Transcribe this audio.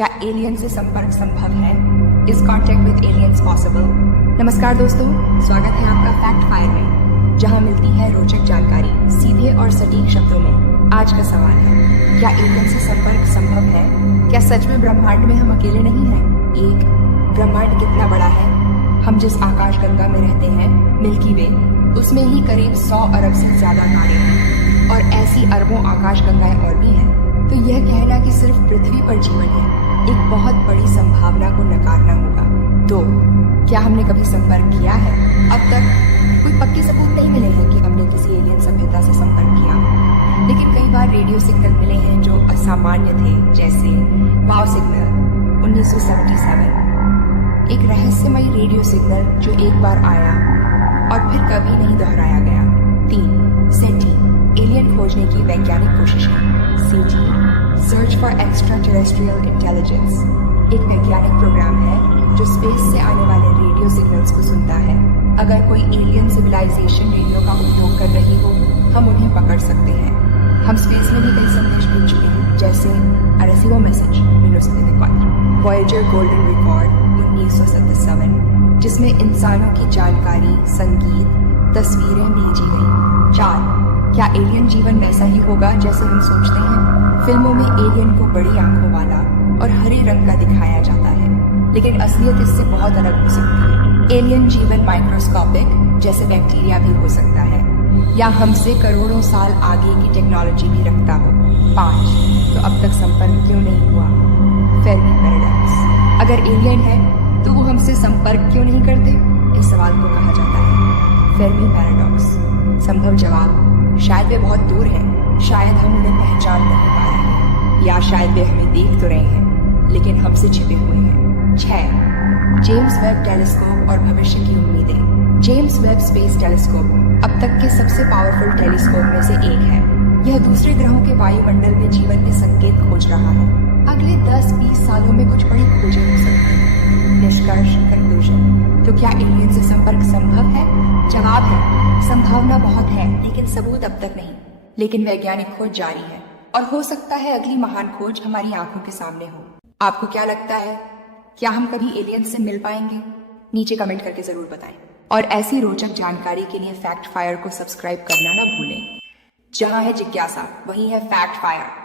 क्या एलियन से संपर्क संभव है? Is contact with aliens possible? नमस्कार दोस्तों, स्वागत है आपका फैक्ट फायर में, जहां मिलती है रोचक जानकारी सीधे और सटीक शब्दों में। आज का सवाल है, क्या एलियन से संपर्क संभव है? क्या सच में ब्रह्मांड में हम अकेले नहीं हैं? एक, ब्रह्मांड कितना बड़ा है? हम जिस आकाशगंगा में रहते हैं, मिल्की वे, उसमें ही करीब 100 अरब से ज्यादा तारे हैं और ऐसी अरबों आकाशगंगाएं और भी हैं। तो यह कहना कि सिर्फ पृथ्वी पर जीवन है, एक बहुत बड़ी संभावना को नकारना होगा। तो क्या हमने कभी संपर्क किया है? अब तक कोई पक्के सबूत नहीं मिले हैं कि हमने किसी एलियन सभ्यता से संपर्क किया हो, लेकिन कई बार रेडियो सिग्नल मिले हैं जो असामान्य थे, जैसे वाव सिग्नल 1977, एक रहस्यमयी रेडियो सिग्नल जो एक बार आया और फिर कभी नहीं दोहराया गया। 3, सेटी, एलियन खोजने की वैज्ञानिक कोशिशें, सीटी, search for extra terrestrial intelligence, एक वैज्ञानिक प्रोग्राम है जो स्पेस से आने वाले रेडियो सिग्नल्स को सुनता है। अगर कोई एलियन सिविलाइजेशन रेडियो का उपयोग कर रही हो, हम उन्हें पकड़ सकते हैं। हम स्पेस में भी कई संदेश भेज चुके हैं, जैसे Arecibo message 1974, Voyager golden record 1977, जिसमें इंसानों की जानकारी, संगीत, तस्वीरें भेजी गई। 4, क्या एलियन जीवन वैसा ही होगा जैसे हम सोचते हैं? फिल्मों में एलियन को बड़ी आंखों वाला और हरे रंग का दिखाया जाता है, लेकिन असलियत इससे बहुत अलग हो सकती है। एलियन जीवन माइक्रोस्कोपिक, जैसे बैक्टीरिया भी हो सकता है, या हमसे करोड़ों साल आगे की टेक्नोलॉजी भी रखता हो। 5, तो अब तक संपर्क क्यों नहीं हुआ? फेर्मी पैराडॉक्स, अगर एलियन है तो वो हमसे संपर्क क्यों नहीं करते? इस सवाल को कहा जाता है फेर्मी पैराडॉक्स। संभव जवाब, शायद वे बहुत दूर हैं, शायद हम उन्हें पहचान नहीं पा रहे हैं, या शायद वे हमें देख तो रहे हैं लेकिन हमसे छिपे हुए हैं। 6, जेम्स वेब टेलीस्कोप और भविष्य की उम्मीदें। जेम्स वेब स्पेस टेलीस्कोप अब तक के सबसे पावरफुल टेलीस्कोप में से एक है। यह दूसरे ग्रहों के वायुमंडल में जीवन के संकेत खोज रहा है। अगले 10-20 सालों में कुछ बड़ी खोजें हो सकती हैं। निष्कर्ष, कंक्लूजन, तो क्या एलियन से संपर्क संभव है? जवाब है, संभावना बहुत है, लेकिन सबूत अब तक नहीं। लेकिन वैज्ञानिक खोज जारी है और हो सकता है अगली महान खोज हमारी आंखों के सामने हो। आपको क्या लगता है, क्या हम कभी एलियन से मिल पाएंगे? नीचे कमेंट करके जरूर बताएं। और ऐसी रोचक जानकारी के लिए फैक्ट फायर को सब्सक्राइब करना ना भूलें। जहां है जिज्ञासा, वहीं है फैक्ट फायर।